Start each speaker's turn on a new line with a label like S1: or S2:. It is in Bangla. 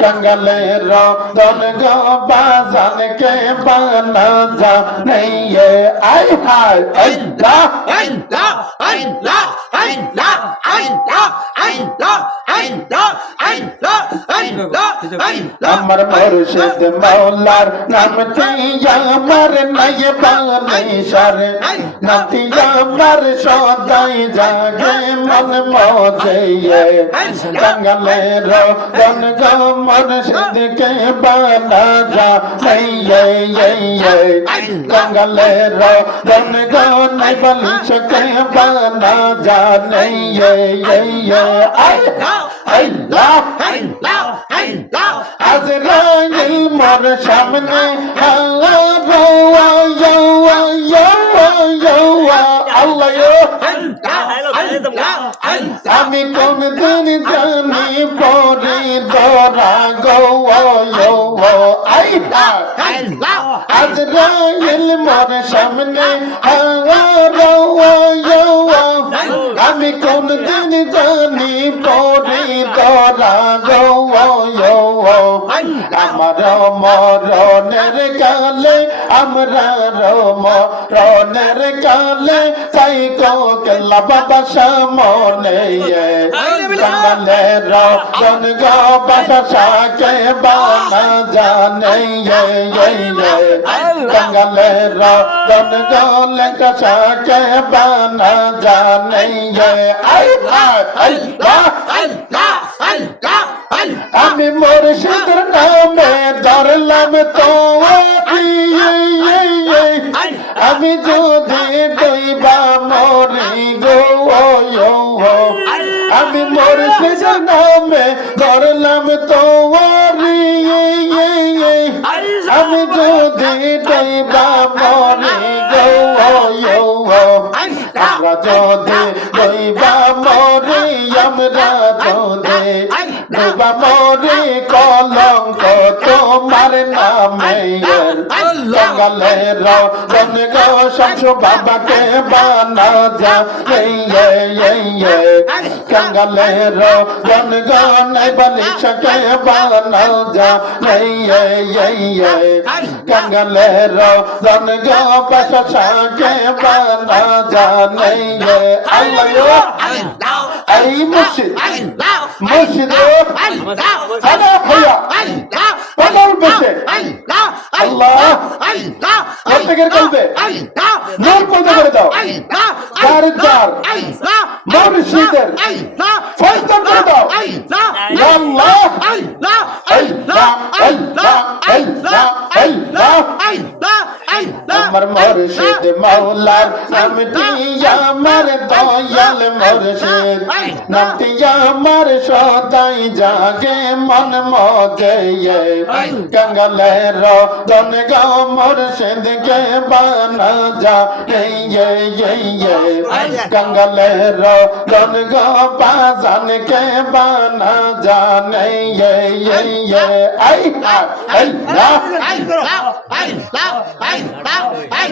S1: জঙ্গলের রপ্তন গো বাজান কে বানা যা নেই
S2: আই হাই আই লা আই লা আই লা আই
S1: আমার মুর্শিদ মাওলার নাম আমার নাই বানিশার নাতি আমার সদাই জাগে মন মজে জঙ্গল মের রন গমন সিদ্ধকে বানা যা, নাই গঙ্গলে রন গন বলকে বানা যা, নাই আই
S2: আই লাও আই লাও আই লাও
S1: আজরাইল মোর সামনে আল্লাহ রওয়া ইয়াওয়া ইয়াওয়া আল্লাহ। আমি কোন দিন জানি পরে দরা গো আইটা আজরাইল মোর সামনে আমি কোন দিন জানি পরে দরা আমার মরণের কালে আমরা মরণের কালে চাই কো কেলা বাবা সামনে কালে রন গো বাসা সাকে বানা জানে কালে রন গো লেখা সাকে বানা জানে আই আল্লাহ আমি মুর্শিদের নামে ধরলাম তো আমি যদি দইবা মরি গো আমি মুর্শিদের নামে ধরলাম তো আমি যদি দইবা মরি গো আমরা যদি দইবা মরি, আমরা যদি মরি কলঙ্ক, তোমার নামে বাবাকে বানা যা। নাই বানা যা। জঙ্গলে রন গো বানা যা। আল্লাহ। এই মুর্শিদ মুর্শিদ আলা ভাইয়া পাগল বেশে আল্লাহ প্রত্যেকের কলবে নূর পয়দা করে দাও যার যার মুর্শিদের ফয়সাল করে দাও ইয়া আল্লাহ আল্লাহ আল্লাহ আল্লাহ আল্লাহ আমার মুর্শিদ মাওলার নামটি আমার দয়াল মুর্শিদ। নামটি আমার সদাই জাগে মন মজে গঙ্গালের দন গাও মুর্শিদ কে বানা যা। ইয়ে ইয়ে গঙ্গালের দন গাও বাজান কে বানা যা। ইয়ে ইয়ে আই আই
S2: লাও আই লাও আই লাও আই লাও Bye.